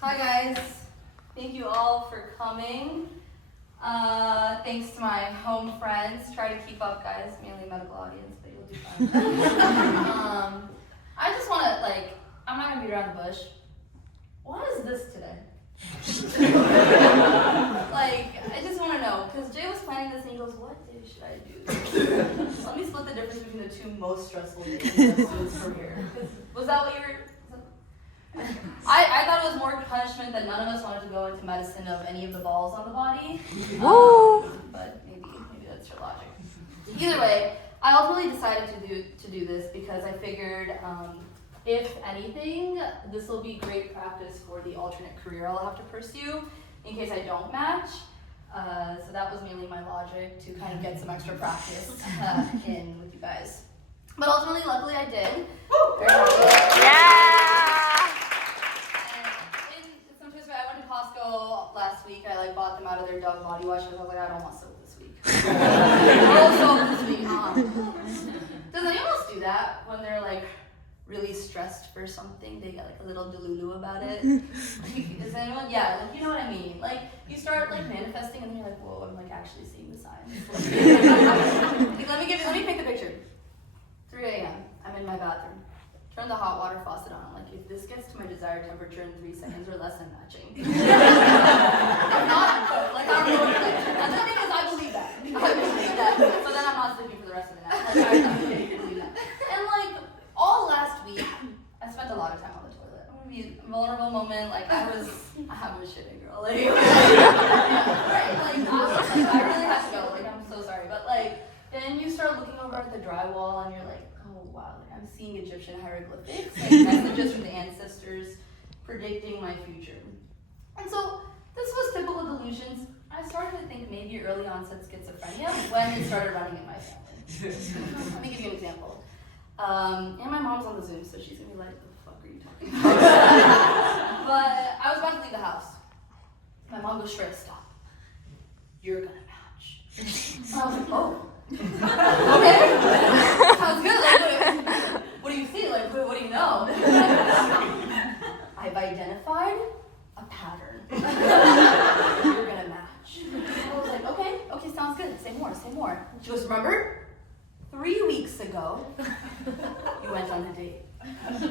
Hi guys, thank you all for coming. Thanks to my home friends. Try to keep up, guys. Mainly medical audience, but you'll do fine. I just want to, I'm not going to beat around the bush. What is this today? I just want to know, because Jay was planning this and he goes, what day should I do? Let me split the difference between the two most stressful days in a student's career. Was that what you were... I thought it was more punishment that none of us wanted to go into medicine of any of the balls on the body. But maybe that's your logic. Either way, I ultimately decided to do this because I figured, if anything, this will be great practice for the alternate career I'll have to pursue in case I don't match. So that was mainly my logic, to kind of get some extra practice in with you guys. But ultimately, luckily, I did. Yeah! I went to Costco last week. I bought them out of their Dove body wash. I was like, I don't want soap this week. No soap this week. Does anyone else do that when they're really stressed for something? They get a little delulu about it. Is anyone? Yeah, you know what I mean. You start manifesting, and then you're like, whoa, I'm actually seeing the signs. Let me paint the picture. 3 a.m. I'm in my bathroom. Turn the hot water faucet on. If this gets to my desired temperature in 3 seconds or less, I'm matching. If not, I'm cooked. I don't know what to say. And the thing is, I believe that. So then I'm not sleeping for the rest of the night. I really believe that. And all last week, I spent a lot of time on the toilet. I'm gonna be a vulnerable moment. I was shitting, girl. I really had to go. I'm so sorry. But then you start looking over at the drywall and you're like, oh wow, I'm seeing Egyptian hieroglyphics, messages from the ancestors predicting my future. And so this was typical delusions. I started to think maybe early onset schizophrenia when it started running in my family. Let me give you an example. And my mom's on the Zoom, so she's gonna be like, what the fuck are you talking about? But I was about to leave the house. My mom goes, Shreya, stop. You're gonna match. And I was like, oh. Okay. Sounds good. What do you see? What do you know? I've identified a pattern. You're gonna match. I was like, okay, sounds good. Say more. She goes, remember? 3 weeks ago, you went on a date.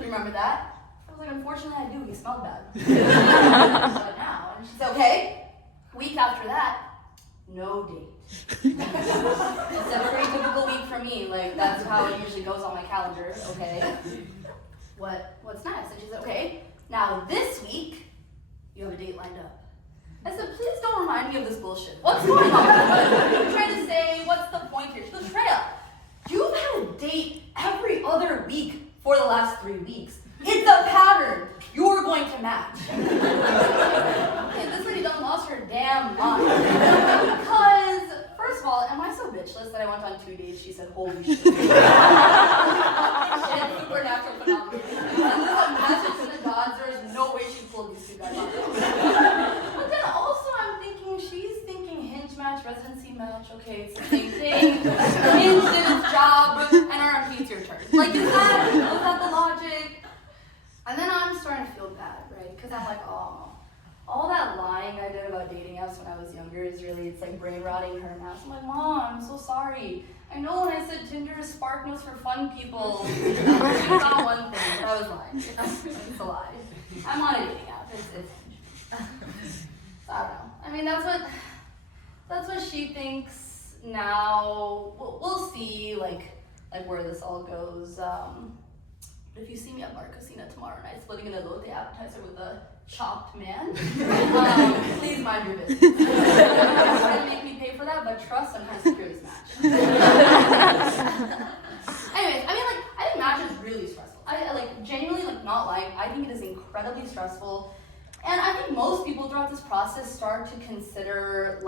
Remember that? I was like, unfortunately, I do. You smelled bad. But now, and she said, okay. Week after that, no date. It's a pretty typical week for me. That's how it usually goes on my calendar. Okay. What's next? And she said, okay. Now this week, you have a date lined up. I said, please don't remind me of this bullshit. What's going on? What are you trying to say? What's the point here? She goes, Shreya, you've had a date every other week for the last 3 weeks. It's a pattern. You're going to match. Okay, this lady done lost her damn mind. Because, first of all, am I so bitchless that I went on 2 dates? She said, holy shit. Supernatural phenomenon. And there's a message to the gods. There's no way she pulled these 2 guys off. But then also I'm thinking, she's thinking hinge match, residency match. Okay, it's the same thing. Hinge did its job, and RMP, it's your turn. Is that the logic? And then I'm starting to feel bad, right? Because I'm like, oh, all that lying I did about dating apps when I was younger is really, it's brain rotting her now. So I'm like, Mom, I'm so sorry. I know when I said Tinder is spark notes for fun people, it's not one thing, but I was lying. It's a lie. I'm on a dating app. It's I don't know. I mean, that's what she thinks now. We'll see, where this all goes. But if you see me at Bar Cocina tomorrow night, splitting an elote appetizer with a chopped man, please mind your business. You're going to make me pay for that, but trust, I'm kind of secure this match. Anyways, I think match is really stressful. I genuinely, not lying, I think it is incredibly stressful. And I think most people throughout this process start to consider,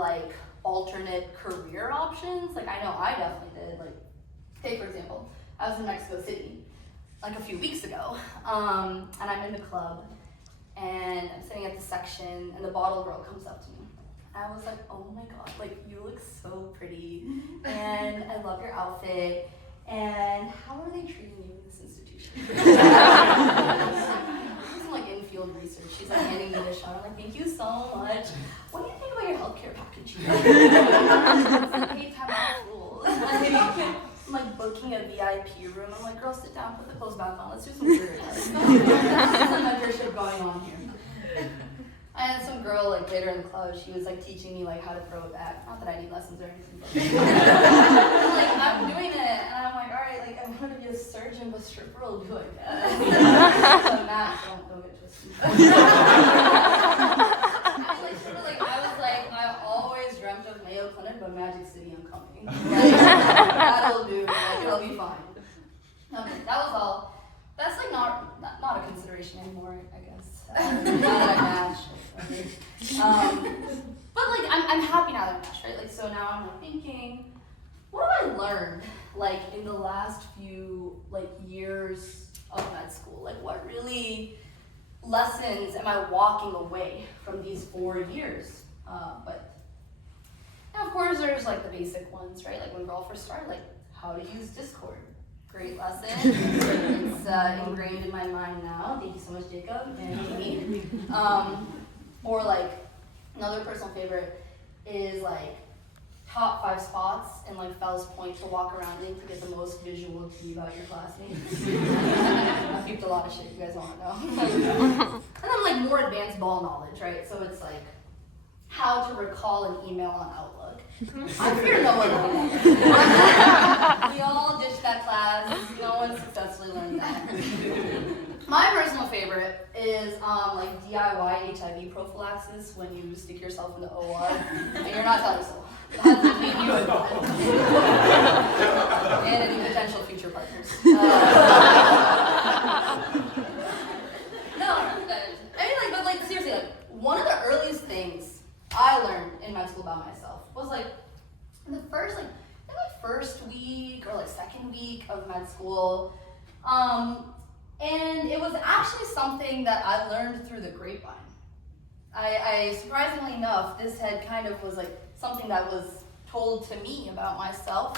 alternate career options. I know I definitely did. Say, for example, I was in Mexico City. A few weeks ago, and I'm in the club, and I'm sitting at the section, and the bottle girl comes up to me. I was like, oh my god, you look so pretty, and I love your outfit, and how are they treating you in this institution? do some career. There's some mentorship going on here. I had some girl like later in the class, she was like teaching me like how to throw it back. Not that I need lessons or anything, but like I'm doing it and I'm like, all right, like I want to be a surgeon, but stripper will do it. So math, don't get twisted. I always dreamt of Mayo Clinic, but Magic City I'm coming. Like, that'll do, like it'll be fine. Okay, that was all. That's like not a consideration anymore, I guess. Now that I matched. Okay. But like I'm happy now that I matched, right? Like so now I'm like thinking, what have I learned like in the last few like years of med school? Like what really lessons am I walking away from these 4 years? But now of course there's like the basic ones, right? Like when we all first started, like how to use Discord. Great lesson. It's ingrained in my mind now. Thank you so much, Jacob and Amy. Or like another personal favorite is like top 5 spots in like Fells Point to walk around in to get the most visual tea about your classmates. I peeped a lot of shit you guys want to know. And then like more advanced ball knowledge, right? So it's like how to recall an email on Outlook. I fear no one learned that. We all ditched that class. No one successfully learned that. My personal favorite is like DIY HIV prophylaxis when you stick yourself in the OR and you're not telling someone. That's between you and God. And any potential future partners. No, I mean like, but like seriously, like one of the earliest things I learned in med school about myself was like in the first like in the first week or like second week of med school, and it was actually something that I learned through the grapevine. I surprisingly enough, this had kind of was like something that was told to me about myself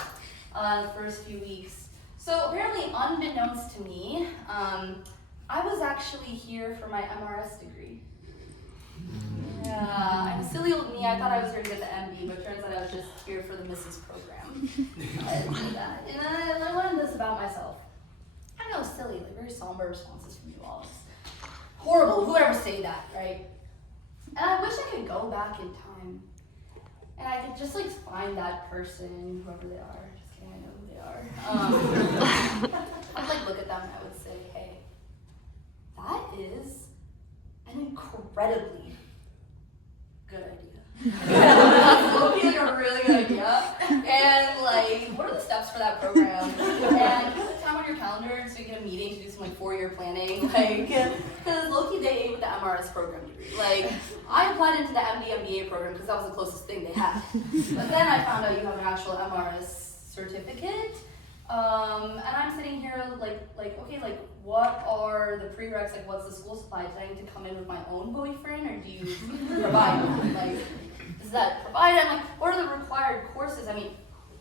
in the first few weeks. So apparently, unbeknownst to me, I was actually here for my MRS degree. Yeah, I'm silly old me. I thought I was here to get the MD, but it turns out I was just here for the Mrs. program. I didn't do that. And I learned this about myself. I know, silly, like very somber responses from you all. It's horrible. Who would ever say that, right? And I wish I could go back in time and I could just like find that person, whoever they are. Just kidding, I know who they are. I'd like look at them and I would say, hey, that is an incredibly good idea. That's looking like a really good idea. And like, what are the steps for that program? And put the time on your calendar so you get a meeting to do some like 4-year planning. Like, because low-key they ate with the MRS program degree. Like, I applied into the MD MBA program because that was the closest thing they had. But then I found out you have an actual MRS certificate. And I'm sitting here like, okay, like what are the prereqs, like what's the school supply? Do I need to come in with my own boyfriend or do you provide one? Like, is that provided? I'm like, what are the required courses? I mean,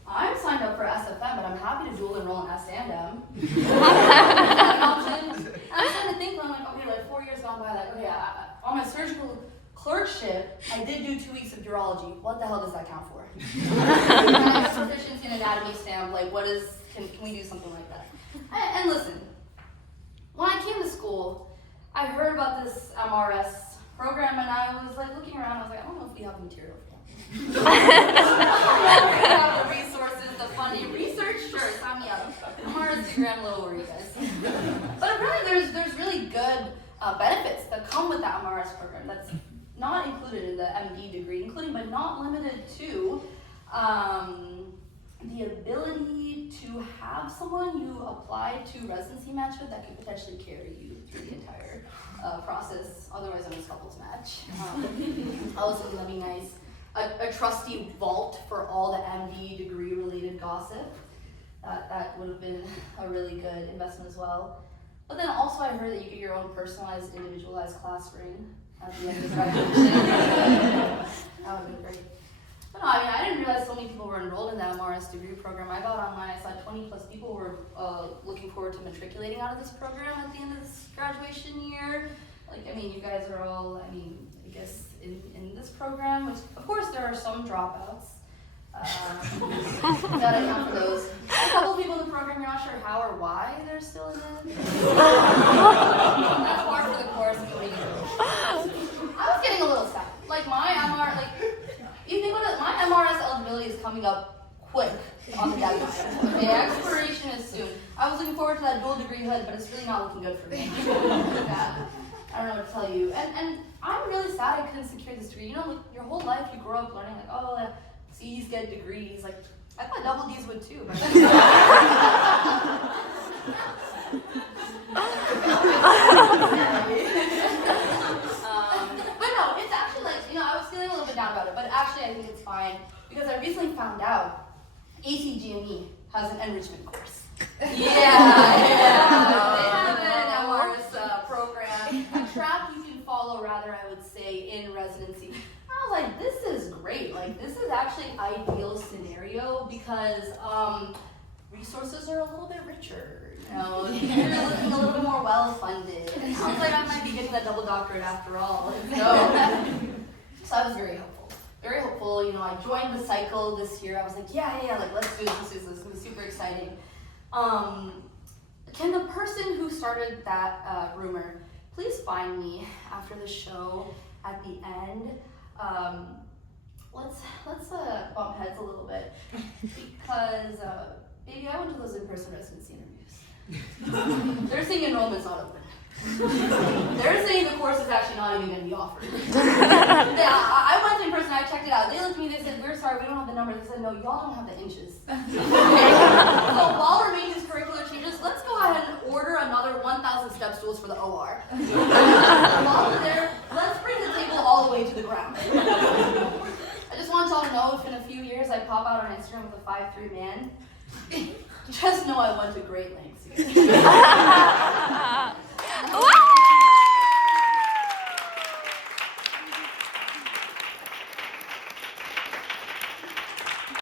I'm signed up for SFM, but I'm happy to dual enroll in S and M. Is that an option? And I'm trying to think, I'm like, okay, like 4 years gone by, like, okay, on my surgical clerkship, I did do 2 weeks of urology. What the hell does that count for? Can I have proficiency in anatomy stamp? Like, what is, can we do something like that? And listen, when I came to school, I heard about this MRS program and I was like looking around, I was like, I don't know if we have the material for that. I don't have the resources, the funding, research, sure, sign me up. MRS degree, I'm a little worried, guys. But really, there's really good benefits that come with that MRS program that's not included in the MD degree, including but not limited to the ability to have someone you apply to residency match with that could potentially carry you through the entire process, otherwise known as couples match. Also, that'd be nice. A trusty vault for all the MD degree related gossip. That would have been a really good investment as well. But then also I heard that you get your own personalized, individualized class ring at the end of graduation. That would have been great. But no, I mean, I didn't realize so many people were enrolled in the MRS degree program. I got online, I saw 20 plus people were looking forward to matriculating out of this program at the end of this graduation year. Like, I mean, you guys are all, I mean, I guess in this program, which of course there are some dropouts. Gotta account for those. A couple people in the program, you're not sure how or why they're still in it. That's hard for the course. I was getting a little sad. Like my MR, you think about it, my MRS eligibility is coming up quick on the deadline. The expiration is soon. I was looking forward to that dual degree hood, but it's really not looking good for me. Yeah. I don't know what to tell you. And I'm really sad I couldn't secure this degree. You know, like your whole life you grow up learning C's get degrees. Like I thought double D's would too. But no, it's actually I was feeling a little bit down about it, but actually I think it's fine because I recently found out ACGME has an enrichment course. Yeah. They have an MRS program, a track you can follow, rather, I would say, in residency. I was like, this is great. Like, this is actually ideal scenario because resources are a little bit richer. You know, you're looking a little bit more well-funded. It sounds like I might be getting that double doctorate after all. So I was very hopeful. Very hopeful. You know, I joined the cycle this year. I was like, yeah, like let's do this. This is super exciting. Can the person who started that rumor please find me after the show at the end? Let's bump heads a little bit because baby, I went to those in-person residency interviews. They're saying enrollment's not open. They're saying the course is actually not even going to be offered. I went in person, I checked it out. They looked at me, they said, we're sorry, we don't have the numbers. They said, no, y'all don't have the inches. So while we're making these curricular changes, let's go ahead and order another 1,000 step stools for the OR. While we're there, let's bring the table all the way to the ground. I just want y'all to know if in a few years I pop out on Instagram with a 5'3" man, just know I went to great lengths.